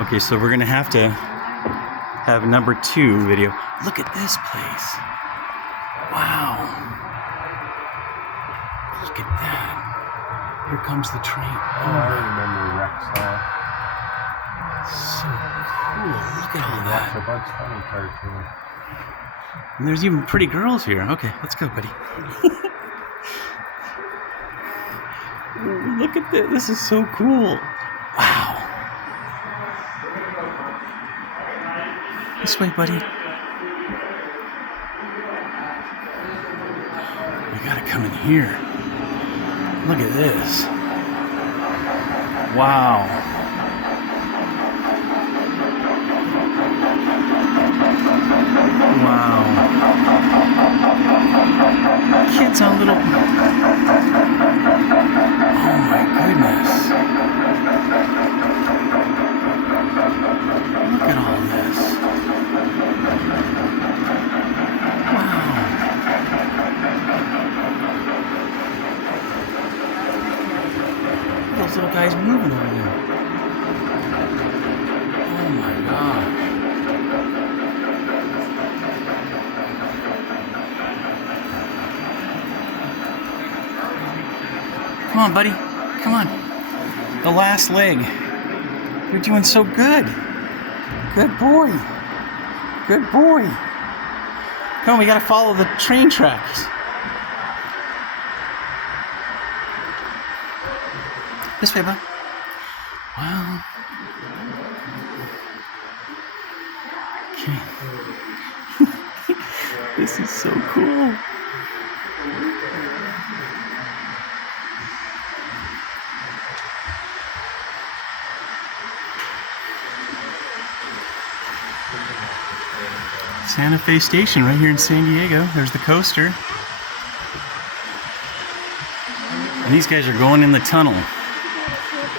Okay, so we're gonna have to have number 2 video. Look at this place. Wow. Look at that. Here comes the train. Oh, I remember Rexall. So cool. Look at all that. It's a Bugs Bunny cartoon. And there's even pretty girls here. Okay, let's go, buddy. Ooh, look at this. This is so cool. Wow. This way, buddy. We gotta come in here. Look at this. Wow. Wow. Kids on little... Oh my goodness. Look at all this. Wow. Those little guys moving over there. Oh my gosh. Come on, buddy. Come on. The last leg. You're doing so good. Good boy. Good boy. Come on, we gotta follow the train tracks. This way, bud. Wow. Okay. This is so cool. Santa Fe Station right here in San Diego. There's the coaster. And these guys are going in the tunnel.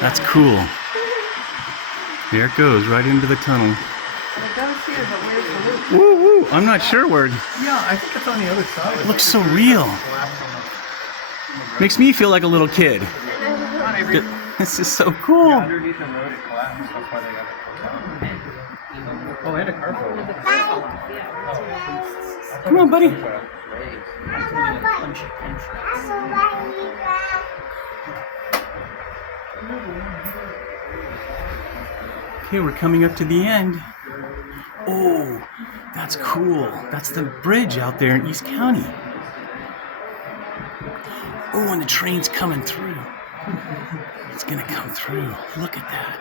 That's cool. There it goes, right into the tunnel. I don't see it, but where's the loop? Woo woo! I'm not sure where. Yeah, I think it's on the other side. It looks so real. Makes me feel like a little kid. This is so cool. Yeah, underneath the road it collapsed. That's why they got it put down. Oh, and a car phone. Come on, buddy. Okay, we're coming up to the end. Oh, that's cool. That's the bridge out there in East County. Oh, and the train's coming through. It's gonna come through. Look at that.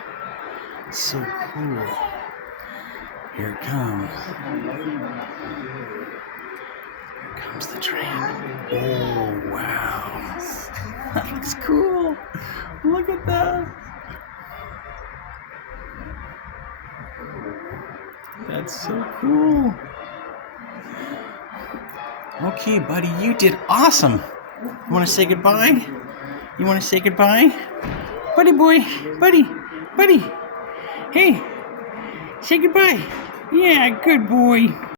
It's so cool. Here it comes. Here comes the train. Oh, wow. That looks cool. Look at that. That's so cool. Okay, buddy, you did awesome. You want to say goodbye? You want to say goodbye? Buddy boy, buddy. Hey, say goodbye. Yeah, good boy.